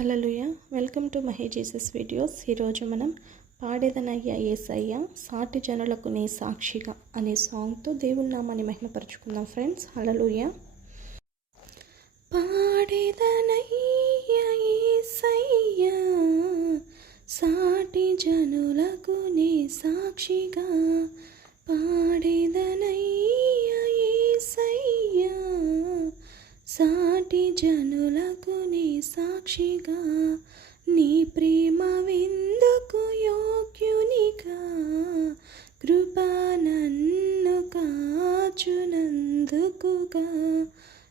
Hallelujah welcome to Mahi Jesus videos. ఈరోజు మనం పాడేదనయ్యా యేసయ్య సాటి జనులకు నీ సాక్షిగా అనే సాంగ్తో దేవుని నామాన్ని మహిమపరుచుకుందాం ఫ్రెండ్స్. హల్లెలూయా. పాడేదనయ్యా యేసయ్య సాటి జనులకు నీ సాక్షిగా, పాడేదనయ్యా యేసయ్య సాటి జనులకు నీ సాక్షిగా, నీ ప్రేమ విందుకు యోగ్యునిగా, కృప నన్ను కాచునందుకుగా,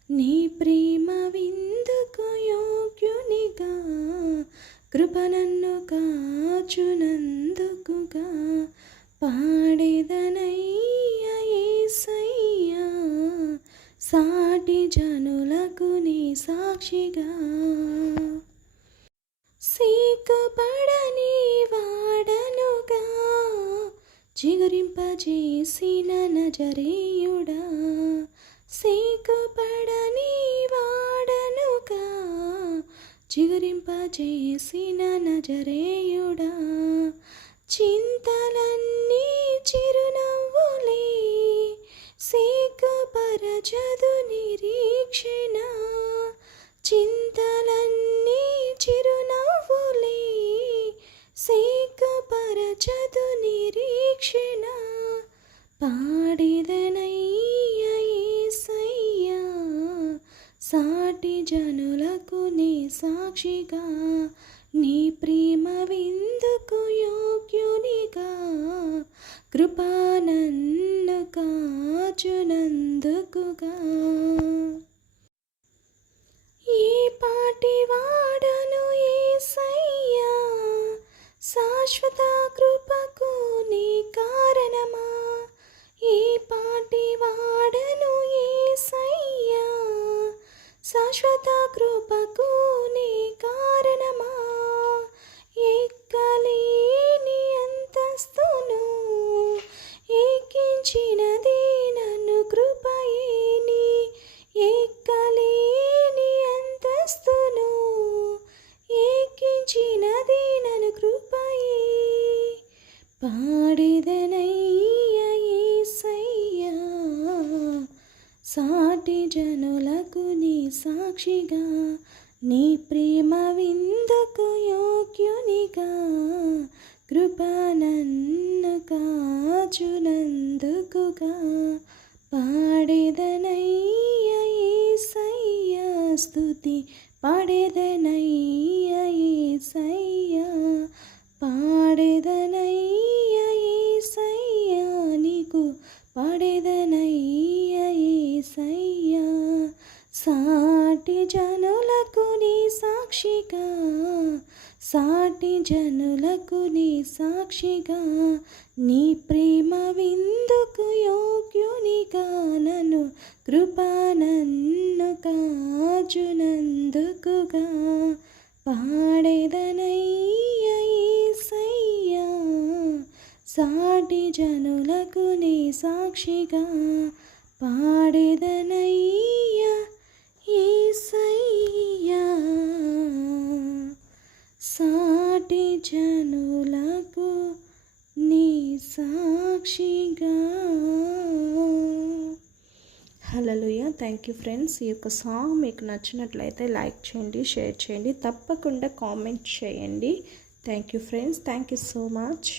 నీ ప్రేమ విందుకు యోగ్యునిగా, కృప నన్ను కాచునందుకుగా, పాడేదనయ్యా యేసయ్య సాటి జనులకు నీ సాక్షిగా. సిగ్గుపడని వాడనుగా చిగురింపజేసిన నజరేయుడా, సిగ్గుపడని వాడనుగా చిగురింపజేసిన నజరేయుడా, చింతలన్నీ చిరునవ్వులే సిగ్గుపరచదు నిరీక్షణ, చింతలన్నీ చిరునవ్వులే సిగ్గుపరచదు నిరీక్షణ, పాడేదనయ్యా యేసయ్య సాటి జనులకు నీ సాక్షిగా, నీ ప్రేమ విందుకు యోగ్యునిగా, కృప నన్ను కాచునందుకుగా. ఏ పాటి వాడను యేసయ్య శాశ్వత కృపకు నీ కారణమా, ఏ పాటి వాడను యేసయ్య శాశ్వత కృపకు నీ కారణమా, ఎక్కలేని అంతస్తును ఎక్కించినది నన్ను కృపయేని, ఎక్కలేని అంతస్తును ఎక్కించినది నన్ను కృపయే, పాడేదనయ్యా యేసయ్య సాటి జనులకు నీ సాక్షిగా, నీ ప్రేమ విందుకు యోగ్యునిగా, కృప నన్ను కాచునందుకుగా, పాడేదనయ్యా యేసయ్య స్తుతి, పాడేదనయ్యా యేసయ్య, పాడేదనయ్యా యేసయ్య నీకు, పాడేదనయ్యా యేసయ్య సాటి జనులకు నీ సాక్షిగా, సాటి జనులకు నీ సాక్షిగా, నీ ప్రేమ విందుకు యోగ్యునిగా, నన్ను కృప నన్ను కాచునందుకుగా, పాడేదనయ్యా యేసయ్య సాటి జనులకు నీ సాక్షిగా, పాడేదనయ్యా యేసయ్య సాటి జనులకు నీ సాక్షిగా. హల్లెలూయా. Thank you friends. ఈ యొక్క సాంగ్ మీకు నచ్చినట్లయితే లైక్ చేయండి, షేర్ చేయండి, తప్పకుండా కామెంట్ చేయండి. Thank you friends. Thank you so much.